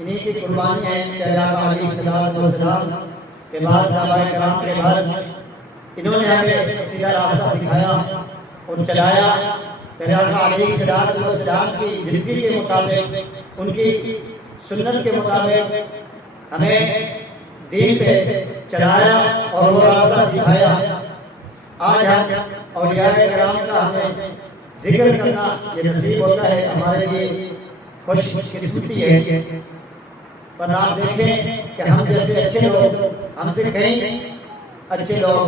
انہیں کی قربانیاں ہیں کہ آقا علیہ السلام کے بعد صحابہ کرام کے بعد انہوں نے ہمیں سیدھا راستہ دکھایا اور چلایا۔ کہ آقا علیہ السلام کی زندگی کے مطابق، ان کی سنت کے مطابق ہمیں دین پہ چلایا اور وہ راستہ دکھایا۔ آج ہم اولیاء کرام کا ہمیں ذکر کرنا یہ نصیب ہوتا ہے، ہمارے لیے خوش قسمتی ہے۔ پر آپ دیکھیں کہ ہم جیسے اچھے لوگ، ہم سے کہیں اچھے لوگ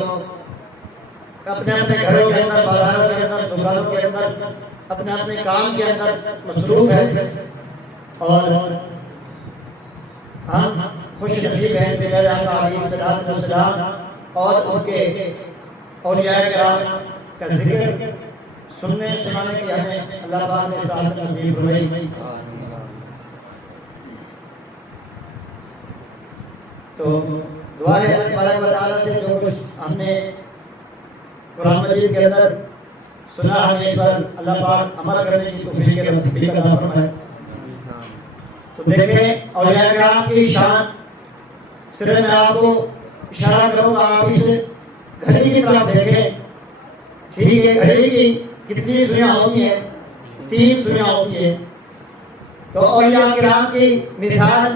اپنے اپنے گھروں کے اندر، بازاروں کے اندر، دکانوں کے اندر، اپنے اپنے کام کے اندر مصروف ہے، اور ہم خوش نصیب ہیں کہ میرے آقا علیہ السلام اور ان کے اولیاء کرام کا ذکر سننے سنانے کی ہمیں اللہ پاک نے سعادت نصیب فرمائی۔ تو دعا ہے اللہ تبارک و تعالیٰ سے جو کچھ ہم نے قرآن مجید کے اندر سنا، ہمیں اس پر اللہ پاک عمل کرنے کی توفیق عطا فرمائے۔ تو دیکھیں اولیاء کرام کی شان، صرف میں آپ کو اشارہ کروں گا، آپ اس گھڑی کی طرف دیکھیں، ٹھیک ہے؟ گھڑی کی کتنی سوئیاں ہوتی ہیں؟ 3 سوئیاں ہوتی ہیں۔ تو اولیاء کرام کی مثال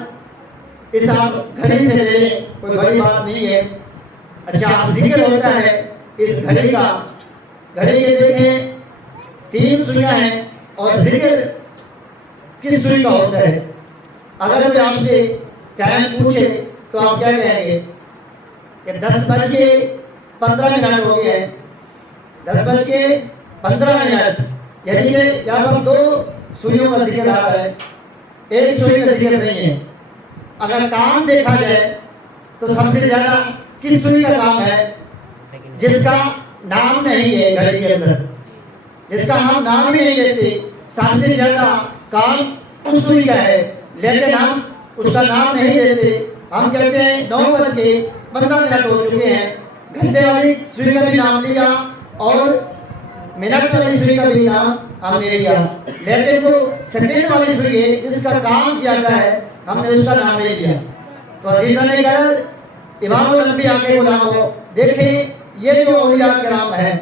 اس آپ گھڑی سے لے لیں، کوئی بڑی بات نہیں ہے۔ اچھا ذکر ہوتا ہے اس گھڑی کا، گھڑی کے دیکھیں 3 سوئیاں ہیں، اور ذکر کس سوئی کا ہوتا ہے؟ اگر کوئی آپ سے ٹائم پوچھے تو آپ کیا کہیں گے کہ 10:15 ہو گئے ہیں، 10:15، یعنی کہ یہاں پر 2 سوئیوں کا ذکر آ رہا ہے، ایک سوئی کا ذکر نہیں ہے۔ اگر کام دیکھا جائے تو سب سے زیادہ کس سوئی کا کام ہے؟ جس کا نام نہیں ہے گھڑی کے اندر، جس کا ہم نام بھی نہیں لیتے، سب سے زیادہ کام اس سوئی کا ہے، لیکن ہم اس کا نام نہیں لیتے۔ ہم کہتے ہیں 9:15 ہو چکے ہیں، گھنٹے والی سوئی کا بھی نام لیا اور منٹ والی سوئی کا بھی نام ہم نے لیا، لیکن وہ سیکنڈ والی سوئی ہے جس کا کام زیادہ ہے، ہم نے اس کا نام نہیں لیا۔ تو عزیزان قدر، امام الانبیاء کے غلام ہو، دیکھیں یہ جو اولیاء کرام ہیں،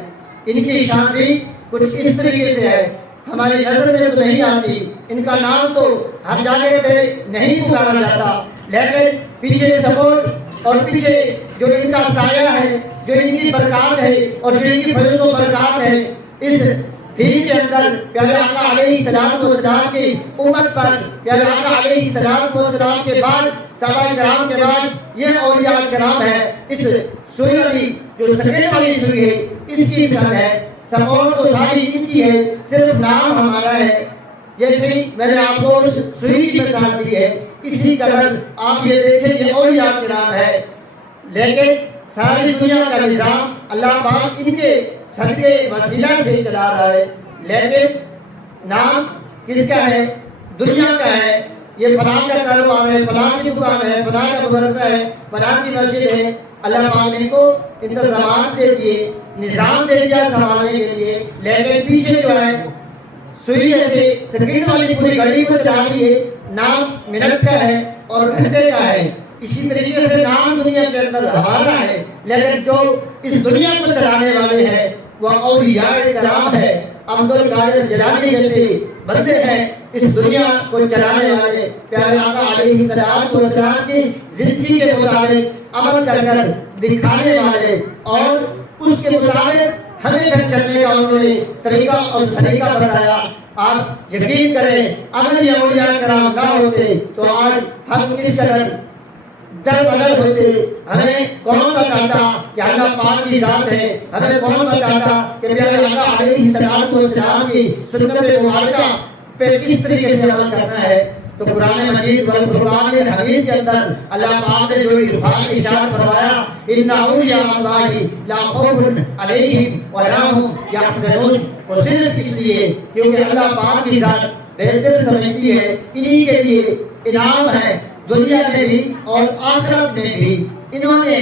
ان کی شان بھی کچھ اس طریقے سے ہے، ہماری نظر میں تو نہیں آتی، ان کا نام تو ہر جگہ پہ نہیں پکارا جاتا، لیکن پیچھے سپورٹ اور پیچھے جو ان کا سایہ ہے، جو ان کی برکات ہے اور جو ان کی فضل و برکات ہے، اس دین کے اندر پیارے آقا علیہ السلام کی امت پر، پیارے آقا علیہ السلام کے بعد، صحابہ کرام کے بعد یہ اولیاء کرام ہے۔ اس سوئی والی جو سیکنڈ والی سوئی ہے، اس کی مثال ہے، سپورٹ تو ساری ان کی ہے، صرف نام ہمارا ہے۔ جیسے میں نے آپ کو سوئی کی مثال دی ہے، اسی قدر آپ یہ دیکھیں یہ اولیاء کرام ہے، لیکن ساری دنیا کا نظام اللہ پاک ان کے صدقے وسیلہ سے چلا رہا ہے، لیکن نام کس کا ہے؟ دنیا کا ہے۔ یہ فلاں کا کاروبار ہے، فلاں کی دکان ہے، فلاں کا مدرسہ ہے، فلاں کی مسجد ہے۔ اللہ پاک نے کو انتظامات دے دیے، نظام دے دیا سنبھالنے کے لیے، لیکن پیچھے جو ہے سوئی سے سیکنڈ والی پوری گھڑی کو چلا رہی ہے، نام منٹ کا ہے اور گھنٹے کا ہے۔ اسی طریقے سے نام دنیا کے اندر ہمارا ہے، لیکن جو اس دنیا کو چلانے والے ہیں وہ اولیاء کرام ہے۔ عبد القادر جیلانی جیسے بندے ہیں اس دنیا کو چلانے والے، پیارے آقا علیہ السلام کی زندگی کے مطابق عمل کر کر دکھانے والے، اور اس کے مطابق ہمیں چلنے کا انہوں نے طریقہ اور طریقہ بتایا۔ آپ یقین کریں اگر یہ اولیاء کرام نہ ہوتے تو آج ہم کس قدر در بدر ہوتے۔ ہمیں کون بتاتا کہ اللہ پاک کی ذات ہے؟ ہمیں کون بتاتا کہ پیارے آقا علیہ السلام کی سنت مبارکہ پہ کس طریقے سے عمل کرنا ہے؟ تو قرآن مجید والقرآن الحکیم کے اندر اللہ پاک نے جو ارشاد فرمایا، ان اولیاء اللہ لا خوف علیہم ولا هم یحزنون، وہ صرف اس لیے کیونکہ اللہ پاک کی ذات بہتر سمجھتی ہے، انہی کے لیے انعام ہے دنیا میں بھی اور آخرت میں بھی۔ انہوں نے